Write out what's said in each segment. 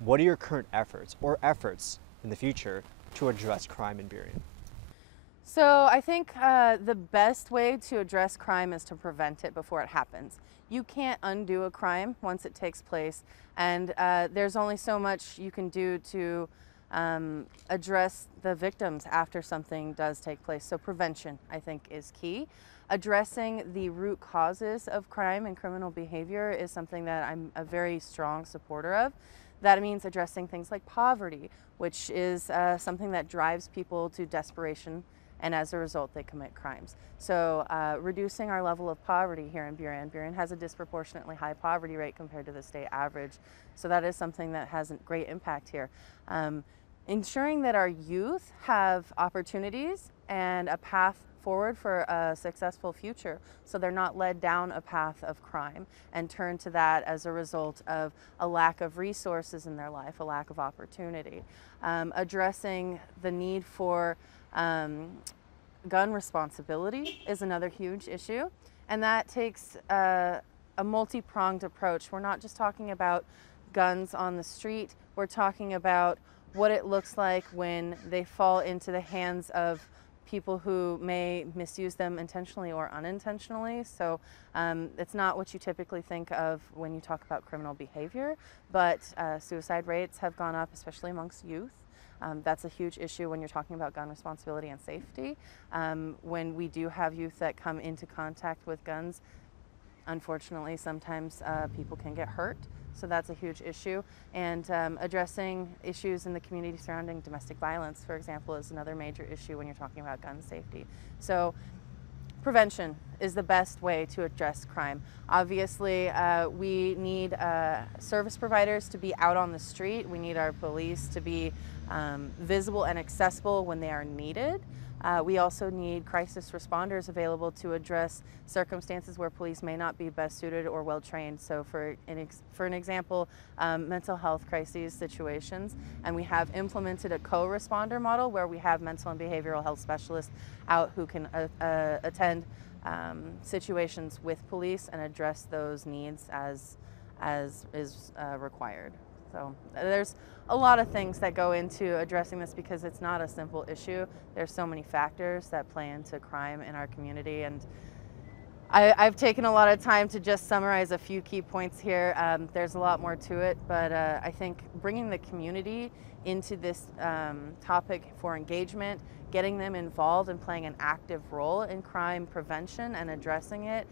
What are your current efforts or efforts in the future to address crime in Burien? So I think the best way to address crime is to prevent it before it happens. You can't undo a crime once it takes place, and there's only so much you can do to address the victims after something does take place. So prevention, I think, is key. Addressing the root causes of crime and criminal behavior is something that I'm a very strong supporter of. That means addressing things like poverty, which is something that drives people to desperation, and as a result they commit crimes. So reducing our level of poverty here in Burien. Burien has a disproportionately high poverty rate compared to the state average, so that is something that has a great impact here. Ensuring that our youth have opportunities and a path forward for a successful future, so they're not led down a path of crime and turn to that as a result of a lack of resources in their life, a lack of opportunity. Addressing the need for gun responsibility is another huge issue, and that takes a multi-pronged approach. We're not just talking about guns on the street, we're talking about what it looks like when they fall into the hands of people who may misuse them intentionally or unintentionally. So it's not what you typically think of when you talk about criminal behavior, but suicide rates have gone up, especially amongst youth. That's a huge issue when you're talking about gun responsibility and safety. When we do have youth that come into contact with guns, unfortunately, sometimes people can get hurt. So that's a huge issue. And addressing issues in the community surrounding domestic violence, for example, is another major issue when you're talking about gun safety. So prevention is the best way to address crime. Obviously, we need service providers to be out on the street. We need our police to be visible and accessible when they are needed. We also need crisis responders available to address circumstances where police may not be best suited or well trained. So for an example, mental health crises situations, and we have implemented a co-responder model where we have mental and behavioral health specialists out who can attend situations with police and address those needs as is required. So there's a lot of things that go into addressing this because it's not a simple issue. There's so many factors that play into crime in our community, and I've taken a lot of time to just summarize a few key points here. There's a lot more to it, but I think bringing the community into this topic for engagement, getting them involved and playing an active role in crime prevention and addressing it,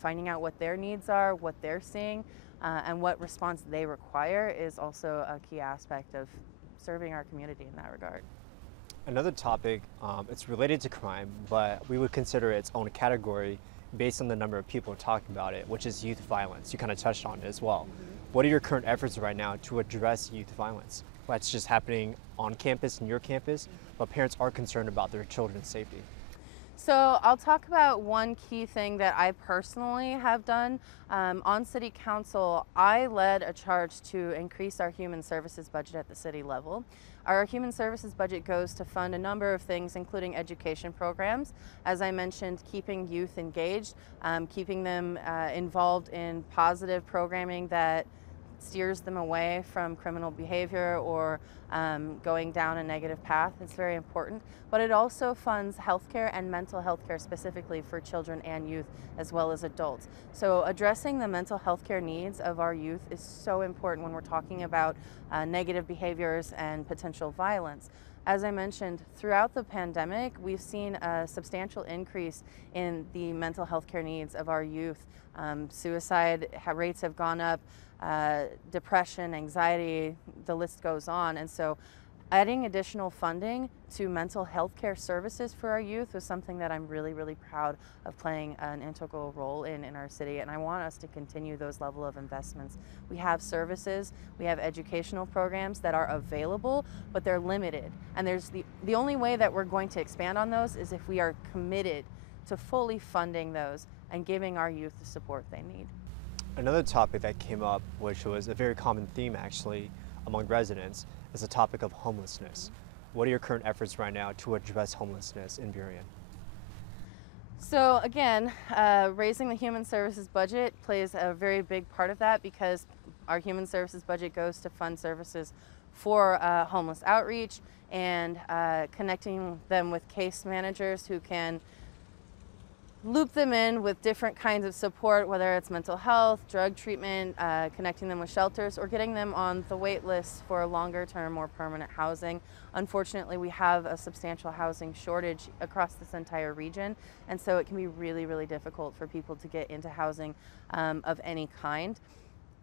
finding out what their needs are, what they're seeing, and what response they require is also a key aspect of serving our community in that regard. Another topic, it's related to crime, but we would consider its own category based on the number of people talking about it, which is youth violence. You kind of touched on it as well. What are your current efforts right now to address youth violence? That's just happening on campus, in your campus, but parents are concerned about their children's safety. So I'll talk about one key thing that I personally have done. On City Council, I led a charge to increase our human services budget at the city level. Our human services budget goes to fund a number of things, including education programs. As I mentioned, keeping youth engaged, keeping them involved in positive programming that steers them away from criminal behavior or going down a negative path. It's very important. But it also funds healthcare and mental health care specifically for children and youth as well as adults. So addressing the mental health care needs of our youth is so important when we're talking about negative behaviors and potential violence. As I mentioned, throughout the pandemic, we've seen a substantial increase in the mental health care needs of our youth. Suicide rates have gone up, depression, anxiety, the list goes on. And so adding additional funding to mental health care services for our youth was something that I'm really, really proud of playing an integral role in our city, and I want us to continue those level of investments. We have services, we have educational programs that are available, but they're limited. And there's the only way that we're going to expand on those is if we are committed to fully funding those and giving our youth the support they need. Another topic that came up, which was a very common theme actually among residents, is the topic of homelessness. What are your current efforts right now to address homelessness in Burien? So again, raising the human services budget plays a very big part of that because Our human services budget goes to fund services for homeless outreach and connecting them with case managers who can loop them in with different kinds of support, whether it's mental health, drug treatment, connecting them with shelters, or getting them on the wait list for longer term, more permanent housing. Unfortunately, we have a substantial housing shortage across this entire region, and so it can be really, really difficult for people to get into housing of any kind.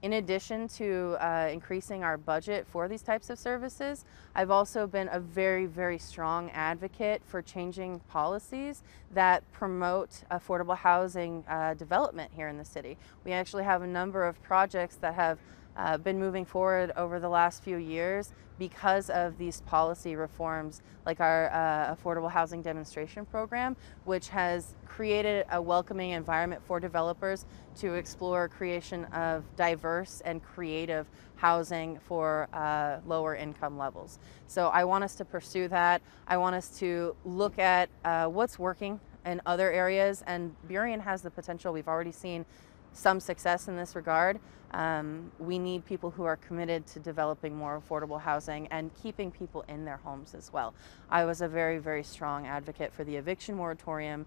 In addition to increasing our budget for these types of services, I've also been a very, very strong advocate for changing policies that promote affordable housing development here in the city. We actually have a number of projects that have been moving forward over the last few years because of these policy reforms, like our affordable housing demonstration program, which has created a welcoming environment for developers to explore creation of diverse and creative housing for lower income levels. So I want us to pursue that. I want us to look at what's working in other areas, and Burien has the potential. We've already seen some success in this regard. We need people who are committed to developing more affordable housing and keeping people in their homes as well. I was a very, very strong advocate for the eviction moratorium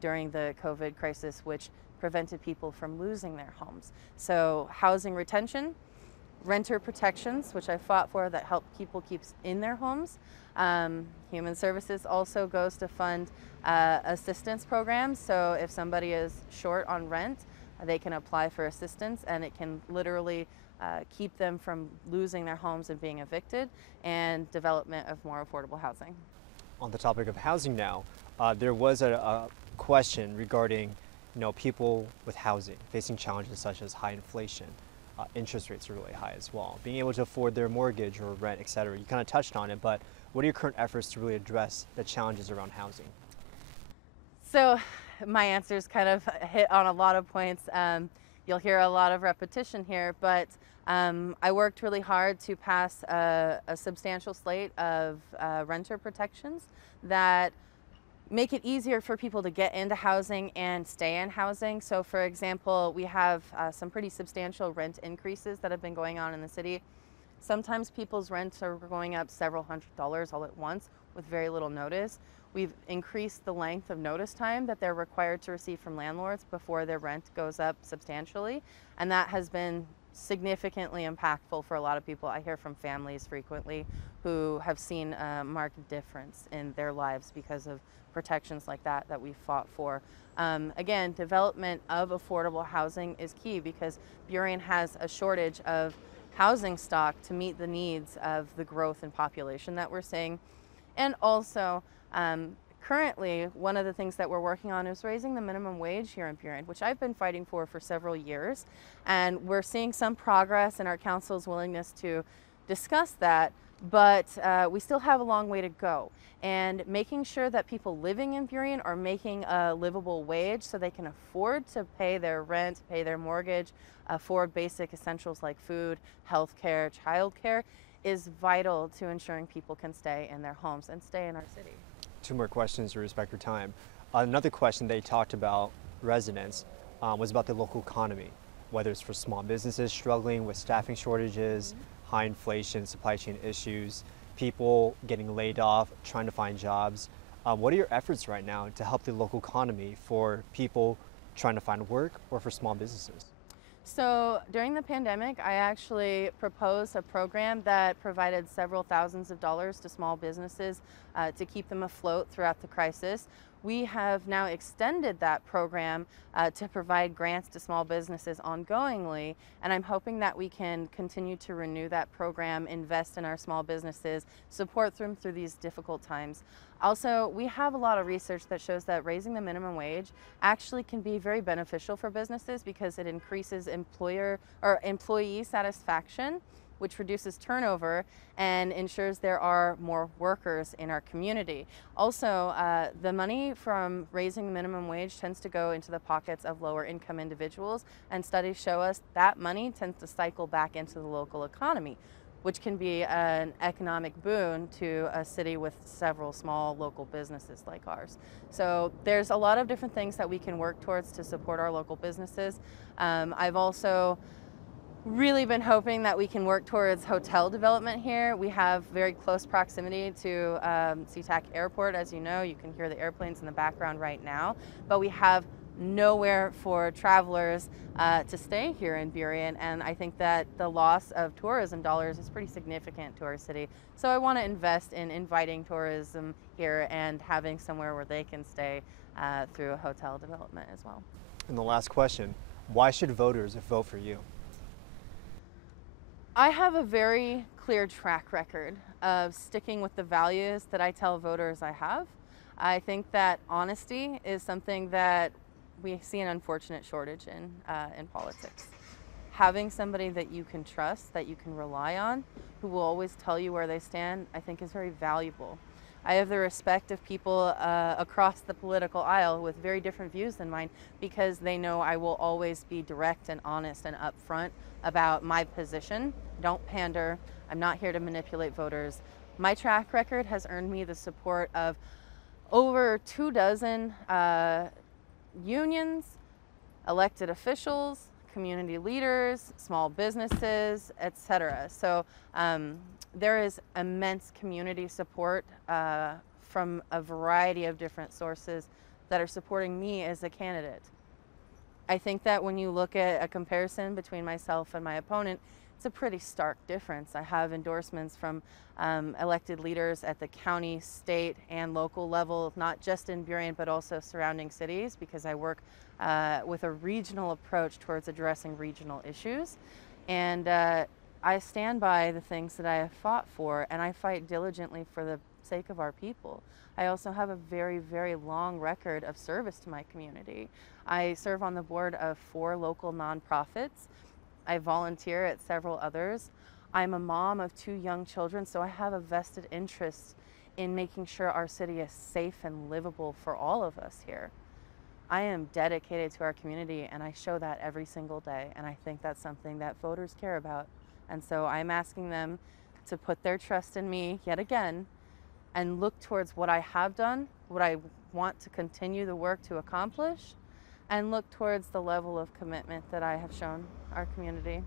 during the COVID crisis, which prevented people from losing their homes. So housing retention, renter protections, which I fought for, that help people keep in their homes. Human Services also goes to fund assistance programs. So if somebody is short on rent, they can apply for assistance, and it can literally keep them from losing their homes and being evicted, and development of more affordable housing. On the topic of housing now, there was a question regarding people with housing facing challenges such as high inflation. Interest rates are really high as well. Being able to afford their mortgage or rent, etc. You kind of touched on it, but what are your current efforts to really address the challenges around housing? So my answers kind of hit on a lot of points. You'll hear a lot of repetition here, but I worked really hard to pass a substantial slate of renter protections that make it easier for people to get into housing and stay in housing. So for example, we have some pretty substantial rent increases that have been going on in the city. Sometimes people's rents are going up several $100s all at once with very little notice. We've increased the length of notice time that they're required to receive from landlords before their rent goes up substantially, and that has been significantly impactful for a lot of people. I hear from families frequently who have seen a marked difference in their lives because of protections like that we fought for. Again, development of affordable housing is key because Burien has a shortage of housing stock to meet the needs of the growth in population that we're seeing. And also, currently, one of the things that we're working on is raising the minimum wage here in Burien, which I've been fighting for several years. And we're seeing some progress in our council's willingness to discuss that, but we still have a long way to go. And making sure that people living in Burien are making a livable wage so they can afford to pay their rent, pay their mortgage, afford basic essentials like food, healthcare, childcare, is vital to ensuring people can stay in their homes and stay in our city. Two more questions to respect your time. Another question they talked about residents was about the local economy, whether it's for small businesses struggling with staffing shortages, high inflation, supply chain issues, people getting laid off, trying to find jobs. What are your efforts right now to help the local economy for people trying to find work or for small businesses? So during the pandemic, I actually proposed a program that provided several thousands of dollars to small businesses to keep them afloat throughout the crisis. We have now extended that program to provide grants to small businesses ongoingly, and I'm hoping that we can continue to renew that program, invest in our small businesses, support them through these difficult times. Also, we have a lot of research that shows that raising the minimum wage actually can be very beneficial for businesses because it increases employee satisfaction, which reduces turnover and ensures there are more workers in our community. Also, the money from raising the minimum wage tends to go into the pockets of lower income individuals, and studies show us that money tends to cycle back into the local economy, which can be an economic boon to a city with several small local businesses like ours. So there's a lot of different things that we can work towards to support our local businesses. I've also Really been hoping that we can work towards hotel development here. We have very close proximity to SeaTac Airport. As you know, you can hear the airplanes in the background right now, but we have nowhere for travelers to stay here in Burien, and I think that the loss of tourism dollars is pretty significant to our city. So I want to invest in inviting tourism here and having somewhere where they can stay through a hotel development as well. And the last question, why should voters vote for you? I have a very clear track record of sticking with the values that I tell voters I have. I think that honesty is something that we see an unfortunate shortage in politics. Having somebody that you can trust, that you can rely on, who will always tell you where they stand, I think is very valuable. I have the respect of people across the political aisle with very different views than mine because they know I will always be direct and honest and upfront about my position. Don't pander. I'm not here to manipulate voters. My track record has earned me the support of over 24 unions, elected officials, community leaders, small businesses, etc. So there is immense community support from a variety of different sources that are supporting me as a candidate. I think that when you look at a comparison between myself and my opponent, it's a pretty stark difference. I have endorsements from elected leaders at the county, state, and local level, not just in Burien, but also surrounding cities, because I work with a regional approach towards addressing regional issues. And I stand by the things that I have fought for, and I fight diligently for the sake of our people. I also have a very, very long record of service to my community. I serve on the board of 4 local nonprofits. I volunteer at several others. I'm a mom of 2 young children, so I have a vested interest in making sure our city is safe and livable for all of us here. I am dedicated to our community, and I show that every single day, and I think that's something that voters care about. And so I'm asking them to put their trust in me yet again and look towards what I have done, what I want to continue the work to accomplish, and look towards the level of commitment that I have shown our community.